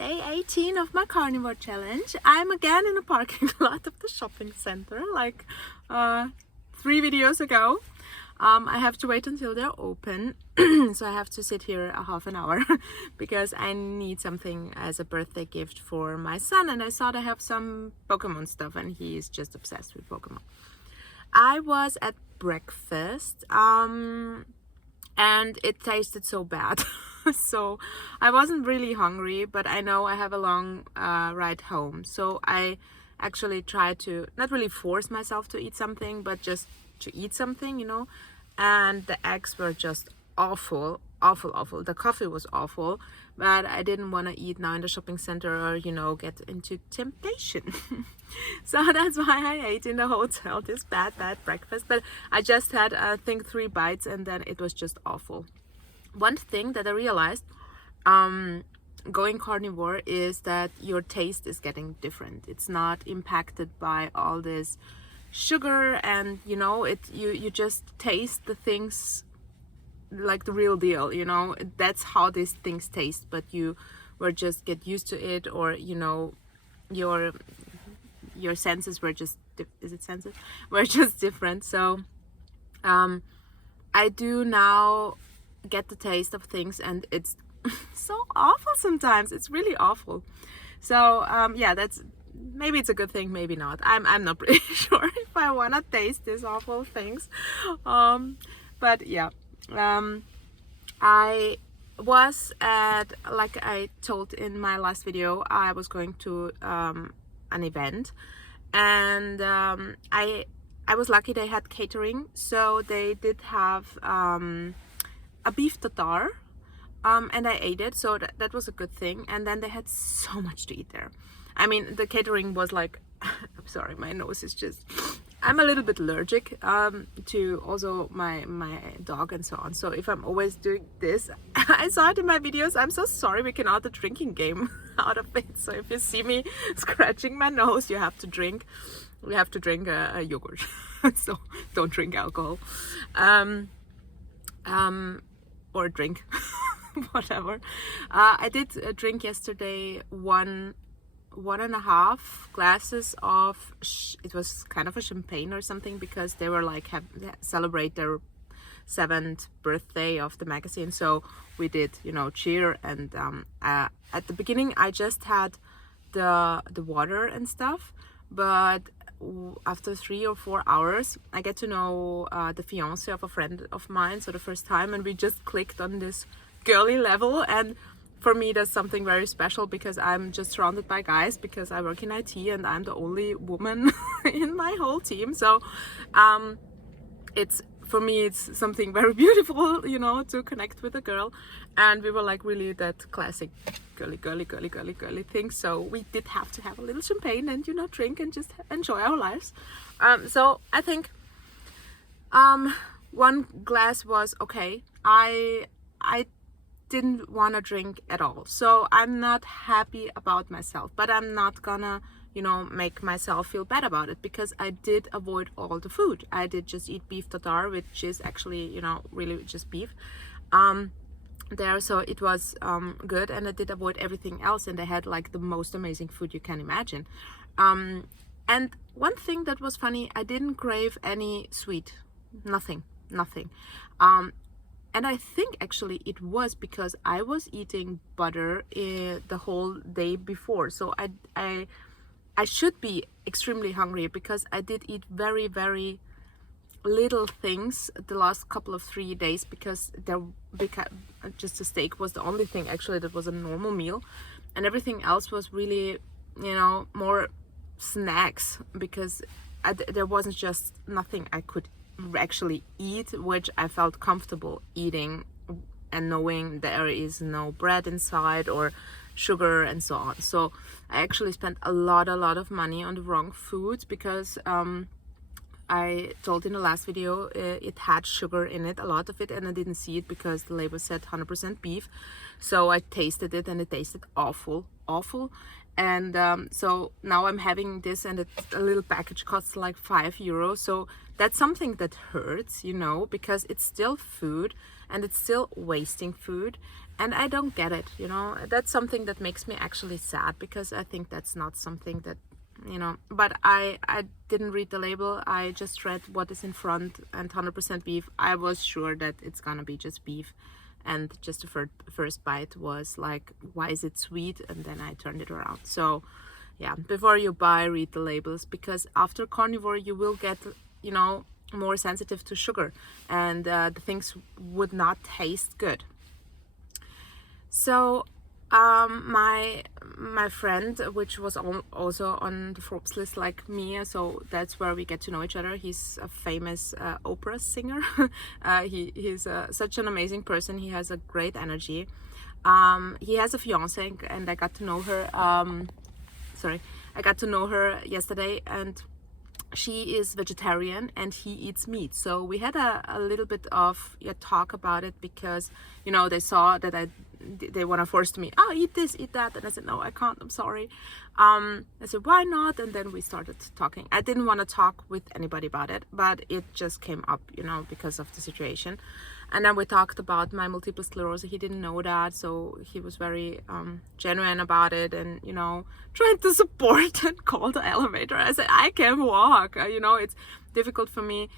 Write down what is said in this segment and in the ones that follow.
day 18 of my carnivore challenge. I'm again in the parking lot of the shopping center, like 3 videos ago. I have to wait until they're open, so I have to sit here a half an hour because I need something as a birthday gift for my son, and I saw they have some Pokemon stuff, and he is just obsessed with Pokemon. I was at breakfast, and it tasted so bad. So I wasn't really hungry, but I know I have a long ride home, so I actually tried to not really force myself to eat something, but just to eat something, you know. And the eggs were just awful. The coffee was awful, but I didn't want to eat now in the shopping center or, you know, get into temptation. So that's why I ate in the hotel this bad breakfast. But I just had, I think, 3 bites, and then it was just awful. One thing that I realized going carnivore is that your taste is getting different. It's not impacted by all this sugar, and you know, you just taste the things like the real deal, you know. That's how these things taste, but you were just get used to it, or you know, your senses were just were just different. So I do now get the taste of things, and it's so awful sometimes. It's really awful. So yeah, that's, maybe it's a good thing, maybe not. I'm not pretty sure if I want to taste these awful things. But yeah, I was at, like I told in my last video, I was going to an event, and I was lucky they had catering, so they did have a beef tartare, and I ate it, so that was a good thing. And then they had so much to eat there. I mean, the catering was like, I'm sorry, my nose is just, I'm a little bit allergic to also my dog and so on. So if I'm always doing this, I saw it in my videos, I'm so sorry, we cannot the drinking game out of it. So if you see me scratching my nose, you have to drink a yogurt. So don't drink alcohol. Or drink, whatever. I did drink yesterday 1.5 glasses of it was kind of a champagne or something, because they were like celebrate their 7th birthday of the magazine. So we did, you know, cheer, and at the beginning I just had the water and stuff, but after 3 or 4 hours I get to know the fiance of a friend of mine, so the first time, and we just clicked on this girly level. And for me that's something very special, because I'm just surrounded by guys, because I work in IT and I'm the only woman in my whole team. So it's, for me, it's something very beautiful, you know, to connect with a girl. And we were like really that classic girly thing. So we did have to have a little champagne and, you know, drink and just enjoy our lives. So I think 1 glass was okay. I didn't want to drink at all, so I'm not happy about myself, but I'm not gonna, you know, make myself feel bad about it, because I did avoid all the food. I did just eat beef tartare, which is actually, you know, really just beef there, so it was good. And I did avoid everything else, and they had like the most amazing food you can imagine. And one thing that was funny, I didn't crave any sweet, nothing. And I think actually it was because I was eating butter the whole day before. So I should be extremely hungry, because I did eat very little things the last couple of 3 days, because just a steak was the only thing actually that was a normal meal, and everything else was really, you know, more snacks, because there wasn't just nothing I could actually eat which I felt comfortable eating, and knowing there is no bread inside or sugar and so on. So I actually spent a lot of money on the wrong foods, because I told in the last video, it had sugar in it, a lot of it, and I didn't see it because the label said 100% beef. So I tasted it and it tasted awful. And so now I'm having this, and a little package costs like €5. So that's something that hurts, you know, because it's still food and it's still wasting food. And I don't get it, you know. That's something that makes me actually sad, because I think that's not something that, you know, but I didn't read the label. I just read what is in front, and 100% beef. I was sure that it's gonna be just beef, and just the first bite was like, why is it sweet? And then I turned it around. So yeah, before you buy, read the labels, because after carnivore you will get, you know, more sensitive to sugar, and the things would not taste good. So my friend, which was also on the Forbes list like me, so that's where we get to know each other. He's a famous opera singer. He's such an amazing person. He has a great energy. He has a fiance, and I got to know her. I got to know her yesterday, and she is vegetarian and he eats meat. So we had a little bit of a talk about it, because, you know, they saw that they want to force me, oh, eat this, eat that, and I said, no, I can't, I'm sorry. I said, why not? And then we started talking. I didn't want to talk with anybody about it, but it just came up, you know, because of the situation. And then we talked about my multiple sclerosis. He didn't know that, so he was very genuine about it, and, you know, trying to support and call the elevator. I said, I can walk, you know, it's difficult for me.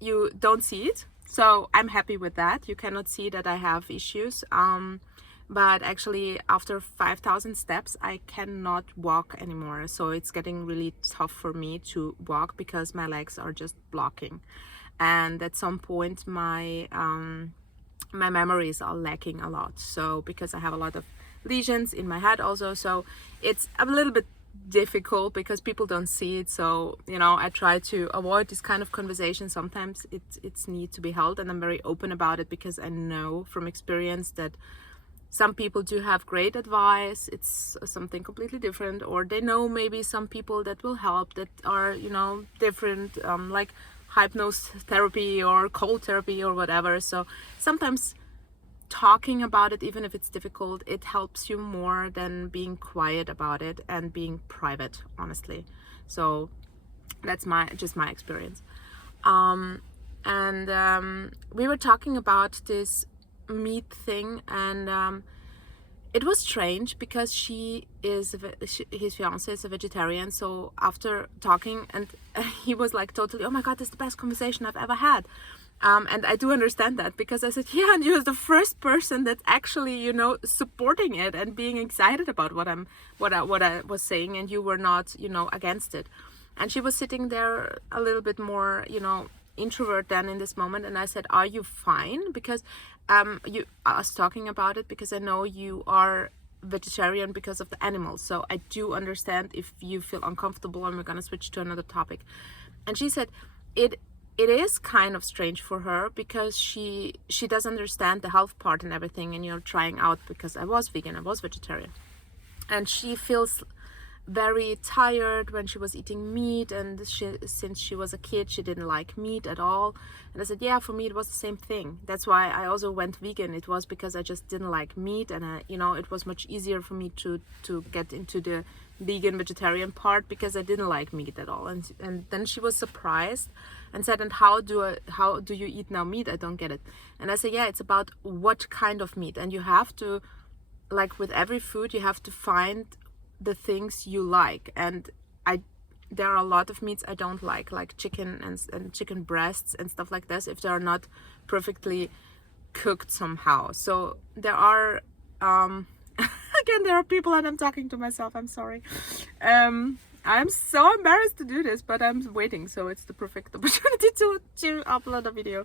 You don't see it, so I'm happy with that. You cannot see that I have issues, but actually after 5,000 steps I cannot walk anymore. So it's getting really tough for me to walk, because my legs are just blocking. And at some point my memories are lacking a lot, so because I have a lot of lesions in my head also, so it's a little bit difficult because people don't see it. So, you know, I try to avoid this kind of conversation. Sometimes it's need to be held, and I'm very open about it, because I know from experience that some people do have great advice. It's something completely different, or they know maybe some people that will help, that are, you know, different, like hypnotherapy or cold therapy or whatever. So sometimes talking about it, even if it's difficult, it helps you more than being quiet about it and being private, honestly. So that's just my experience. We were talking about this meat thing, and it was strange, because his fiance is a vegetarian. So after talking, and he was like totally, oh my god, this is the best conversation I've ever had. And I do understand that, because I said, yeah, and you're the first person that's actually, you know, supporting it and being excited about what I was saying, and you were not, you know, against it. And she was sitting there a little bit more, you know, introvert than in this moment. And I said, are you fine? Because you us talking about it, because I know you are vegetarian because of the animals, so I do understand if you feel uncomfortable, and we're gonna switch to another topic. And she said it is kind of strange for her, because she does understand the health part and everything, and you're trying out, because I was vegan, I was vegetarian, and she feels very tired when she was eating meat, and since she was a kid she didn't like meat at all. And I said, yeah, for me it was the same thing. That's why I also went vegan. It was because I just didn't like meat, and you know, it was much easier for me to get into the vegan vegetarian part, because I didn't like meat at all. And then she was surprised and said, and how do you eat now meat? I don't get it. And I said, yeah, it's about what kind of meat, and you have to, like with every food, you have to find the things you like. And there are a lot of meats I don't like chicken and chicken breasts and stuff like this, if they are not perfectly cooked somehow. So there are again, there are people, and I'm talking to myself, I'm sorry. I'm so embarrassed to do this, but I'm waiting, so it's the perfect opportunity to upload a video.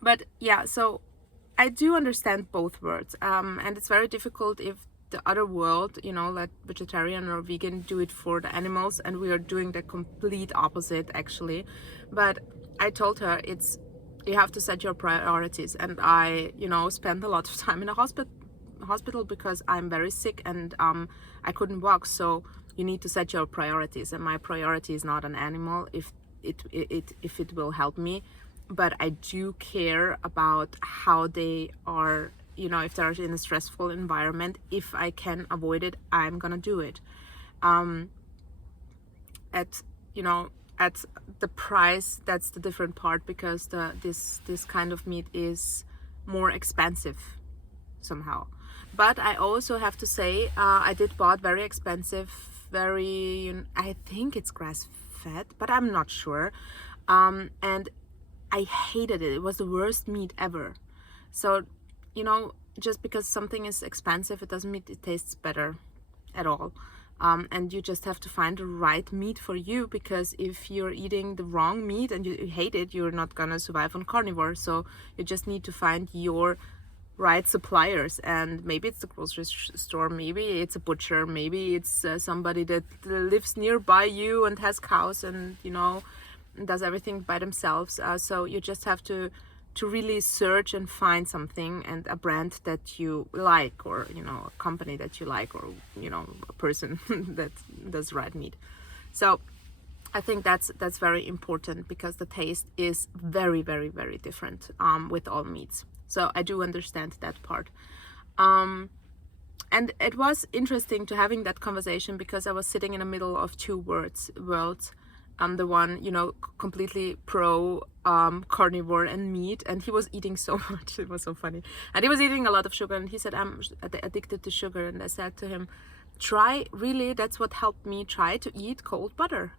But yeah, so I do understand both words, and it's very difficult if the other world, you know, like vegetarian or vegan, do it for the animals, and we are doing the complete opposite actually. But I told her, you have to set your priorities, and I, you know, spent a lot of time in a hospital because I'm very sick, and I couldn't walk. So you need to set your priorities, and my priority is not an animal if it will help me, but I do care about how they are, you know, if they're in a stressful environment. If I can avoid it, I'm gonna do it. At, you know, at the price, that's the different part, because this kind of meat is more expensive somehow. But I also have to say, I did bought very expensive, I think it's grass fed, but I'm not sure, and I hated it. It was the worst meat ever. So, you know, just because something is expensive, it doesn't mean it tastes better at all. And you just have to find the right meat for you, because if you're eating the wrong meat and you hate it, you're not gonna survive on carnivore. So you just need to find your right suppliers, and maybe it's the grocery store, maybe it's a butcher, maybe it's somebody that lives nearby you and has cows and, you know, does everything by themselves. So you just have to really search and find something, and a brand that you like, or, you know, a company that you like, or, you know, a person that does right meat. So I think that's very important, because the taste is very, very, very different with all meats. So I do understand that part. And it was interesting to having that conversation, because I was sitting in the middle of two worlds. The one, you know, completely pro carnivore and meat, and he was eating so much. It was so funny. And he was eating a lot of sugar, and he said, I'm addicted to sugar. And I said to him, that's what helped me, try to eat cold butter.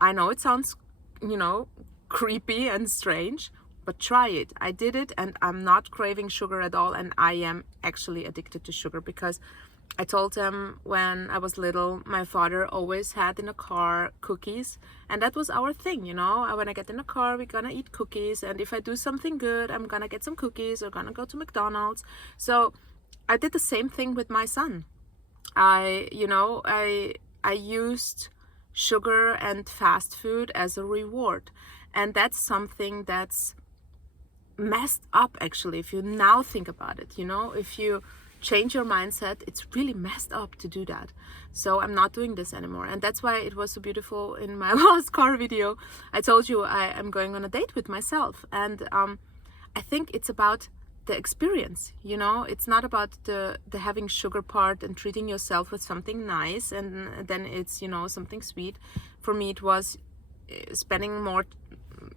I know it sounds, you know, creepy and strange, but try it. I did it, and I'm not craving sugar at all, and I am actually addicted to sugar, because I told him when I was little, my father always had in a car cookies, and that was our thing, you know. When I get in a car, we're gonna eat cookies, and if I do something good, I'm gonna get some cookies, or gonna go to McDonald's. So I did the same thing with my son. I used sugar and fast food as a reward, and that's something that's messed up, actually, if you now think about it. You know, if you change your mindset, it's really messed up to do that. So I'm not doing this anymore, and that's why it was so beautiful in my last car video. I told you I am going on a date with myself, and I think it's about the experience, you know. It's not about the having sugar part and treating yourself with something nice, and then it's, you know, something sweet. For me, it was spending more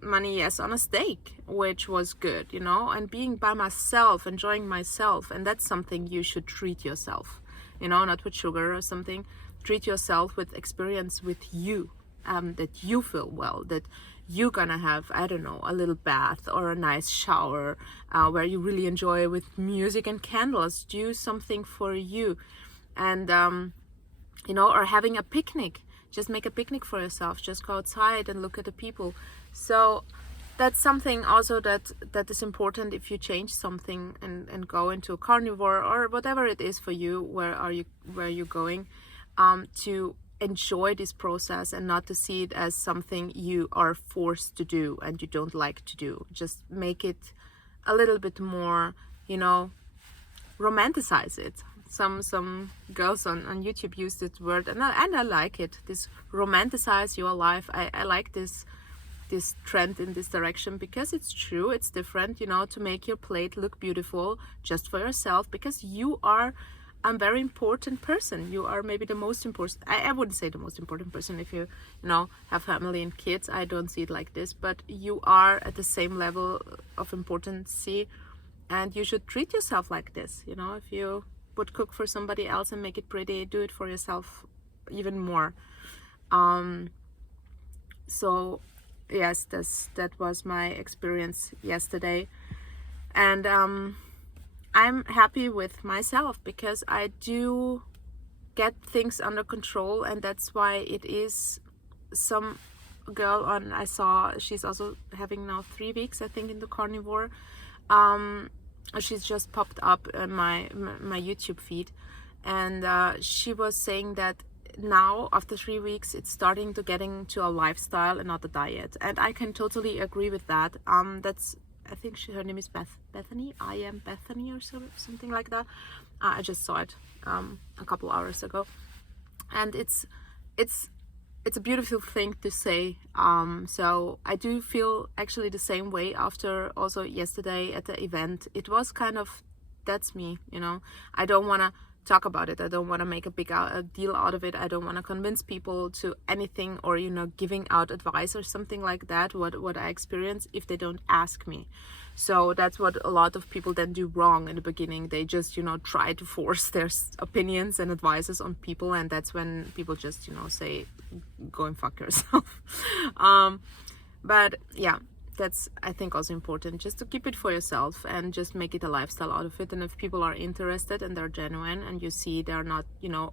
money, yes, on a steak, which was good, you know, and being by myself, enjoying myself. And that's something you should treat yourself, you know, not with sugar or something. Treat yourself with experience with you, that you feel well, that you're gonna have, I don't know, a little bath or a nice shower, where you really enjoy, with music and candles. Do something for you. And you know, or having a picnic. Just make a picnic for yourself. Just go outside and look at the people. So that's something also that is important. If you change something and go into a carnivore, or whatever it is for you, where you're going, to enjoy this process, and not to see it as something you are forced to do and you don't like to do. Just make it a little bit more, you know, romanticize it. Some girls on YouTube use this word, and I like it. This romanticize your life. I like this trend in this direction, because it's true, it's different, you know, to make your plate look beautiful just for yourself, because you are a very important person. You are maybe the most important, I wouldn't say the most important person if you know, have family and kids. I don't see it like this, but you are at the same level of importance, and you should treat yourself like this. You know, if you would cook for somebody else and make it pretty, do it for yourself even more. So yes, that was my experience yesterday, and I'm happy with myself, because I do get things under control, and that's why it is some girl I saw, she's also having now 3 weeks, I think, in the carnivore. She's just popped up in my YouTube feed, and she was saying that now after 3 weeks it's starting to getting to a lifestyle and not a diet, and I can totally agree with that. That's, I think her name is Bethany. I am Bethany, or something like that. I just saw it a couple hours ago, and it's it's a beautiful thing to say. So I do feel actually the same way after also yesterday at the event. It was kind of, that's me, I don't want to talk about it. I don't want to make a big a deal out of it. I don't want to convince people to anything, or giving out advice or something like that, what I experience, if they don't ask me. So that's what a lot of people then do wrong in the beginning. They just try to force their opinions and advices on people, and that's when people just say, go and fuck yourself. But yeah, that's, I think, also important, just to keep it for yourself and just make it a lifestyle out of it. And if people are interested and they're genuine, and you see they're not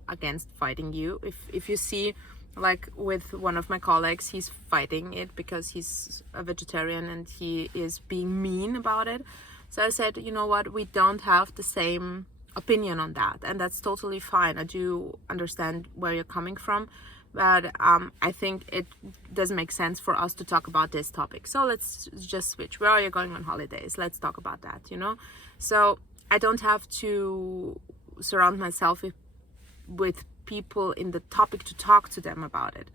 against fighting you, if you see, like with one of my colleagues, he's fighting it because he's a vegetarian and he is being mean about it. So I said, you know what, we don't have the same opinion on that, and that's totally fine. I do understand where you're coming from, but I think it doesn't make sense for us to talk about this topic. So let's just switch. Where are you going on holidays? Let's talk about that, So I don't have to surround myself with people in the topic to talk to them about it.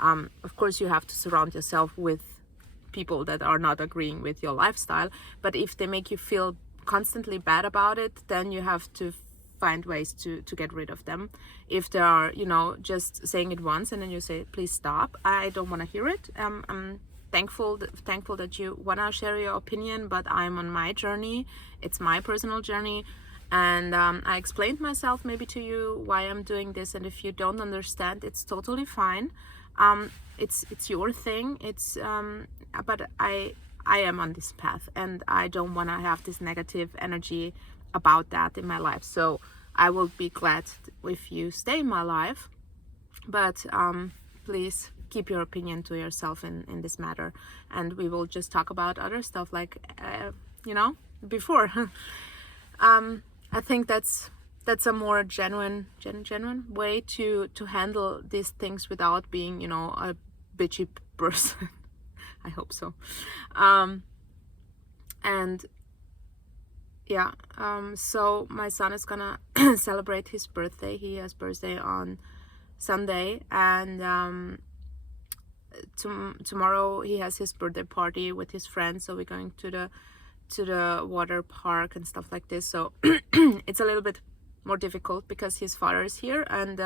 Of course, you have to surround yourself with people that are not agreeing with your lifestyle, but if they make you feel constantly bad about it, then you have to find ways to get rid of them. If they are just saying it once and then you say, please stop, I don't want to hear it. I'm thankful that you want to share your opinion, but I'm on my journey. It's my personal journey. And I explained myself maybe to you why I'm doing this, and if you don't understand, it's totally fine. It's your thing. But I am on this path, and I don't want to have this negative energy about that in my life. So I will be glad if you stay in my life, but please keep your opinion to yourself in this matter, and we will just talk about other stuff like before. I think that's a more genuine way to handle these things without being a bitchy person. I hope so. And yeah, so my son is gonna celebrate his birthday. He has birthday on Sunday, and tomorrow he has his birthday party with his friends. So we're going to the water park and stuff like this. So it's a little bit more difficult because his father is here, and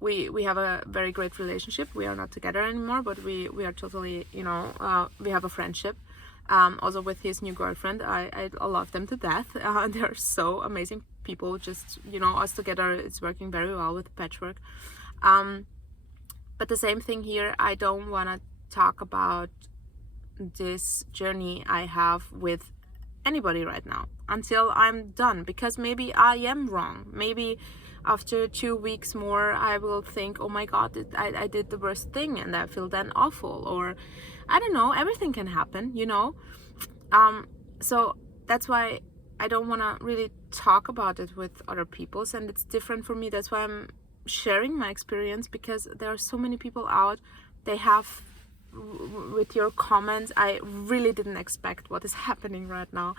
we have a very great relationship. We are not together anymore, but we are totally we have a friendship. Also with his new girlfriend, I love them to death. They're so amazing people. Just us together, it's working very well with patchwork. But the same thing here. I don't want to talk about this journey I have with anybody right now until I'm done, because maybe I am wrong. Maybe after 2 weeks more I will think, oh my god, I did the worst thing, and I feel then awful, or I don't know, everything can happen, so that's why I don't want to really talk about it with other people, and it's different for me. That's why I'm sharing my experience, because there are so many people out, they have, with your comments, I really didn't expect what is happening right now.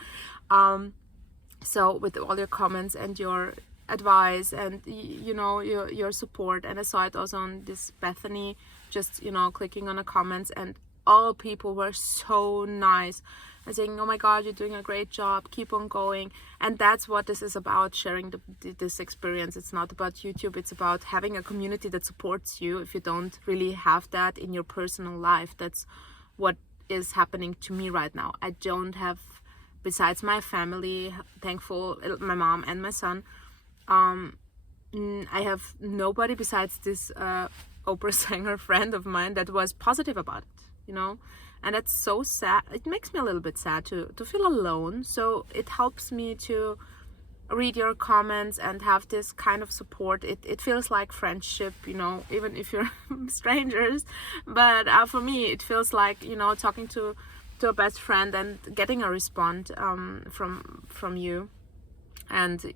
So with all your comments and your advice and your support, and I saw it also on this Bethany, just clicking on the comments, and all people were so nice and saying, oh my god, you're doing a great job, keep on going. And that's what this is about, sharing this experience. It's not about YouTube, it's about having a community that supports you if you don't really have that in your personal life. That's what is happening to me right now. I don't have, besides my family, thankful, my mom and my son, I have nobody besides this opera singer friend of mine that was positive about it, and that's so sad. It makes me a little bit sad to feel alone. So it helps me to read your comments and have this kind of support. It feels like friendship, even if you're strangers, but for me it feels like talking to a best friend and getting a response from you, and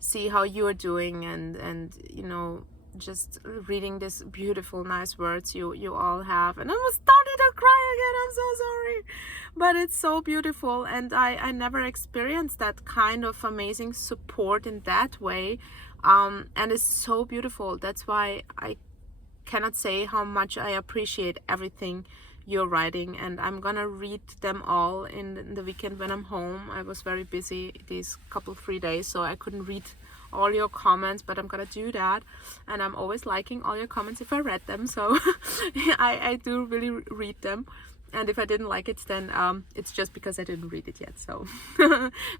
see how you're doing, and just reading these beautiful nice words you all have. And I was starting to cry again, I'm so sorry, but it's so beautiful, and I never experienced that kind of amazing support in that way. and it's so beautiful. That's why I cannot say how much I appreciate everything you're writing, and I'm gonna read them all in the weekend when I'm home. I was very busy these couple 3 days, so I couldn't read all your comments, but I'm gonna do that. And I'm always liking all your comments if I read them, so I do really read them. And if I didn't like it, then it's just because I didn't read it yet, so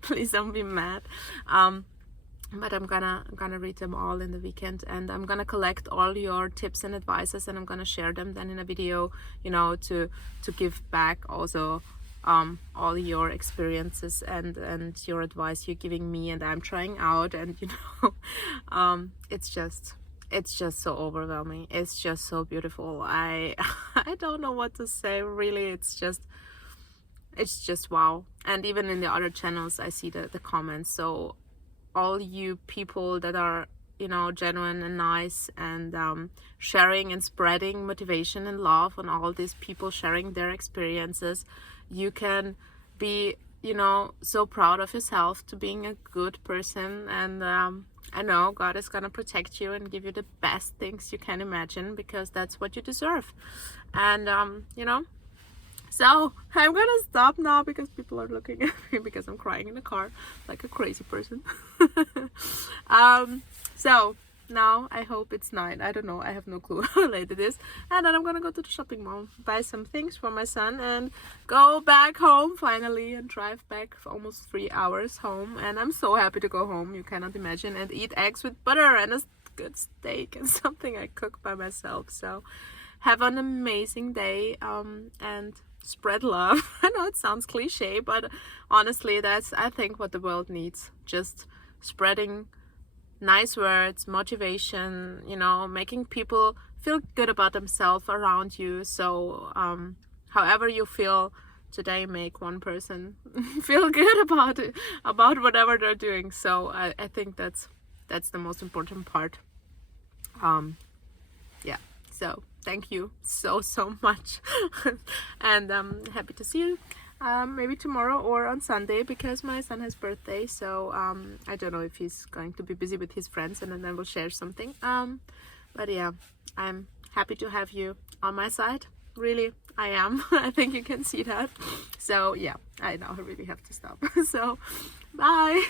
please don't be mad. But I'm gonna read them all in the weekend, and I'm gonna collect all your tips and advices, and I'm gonna share them then in a video, you know, to give back also all your experiences and your advice you're giving me and I'm trying out. And you know, it's just so overwhelming. It's just so beautiful. I don't know what to say, really. It's just wow. And even in the other channels I see the comments. So all you people that are, you know, genuine and nice, and sharing and spreading motivation and love on all these people sharing their experiences, you can be, you know, so proud of yourself to being a good person. And I know God is gonna protect you and give you the best things you can imagine, because that's what you deserve. And you know, so I'm gonna stop now because people are looking at me because I'm crying in the car like a crazy person. So now I hope it's 9. I don't know, I have no clue how late it is. And then I'm gonna go to the shopping mall, buy some things for my son, and go back home finally, and drive back for almost 3 hours home. And I'm so happy to go home, you cannot imagine, and eat eggs with butter and a good steak and something I cook by myself. So have an amazing day, and spread love. I know it sounds cliche, but honestly, that's, I think, what the world needs. Just spreading nice words, motivation, you know, making people feel good about themselves around you. So however you feel today, make one person feel good about it, about whatever they're doing. So I think that's the most important part. Yeah, so thank you so much. And I'm happy to see you maybe tomorrow or on Sunday, because my son has birthday. So I don't know if he's going to be busy with his friends, and then I will share something. But yeah, I'm happy to have you on my side. Really, I am. I think you can see that. So yeah, I now really have to stop. So bye.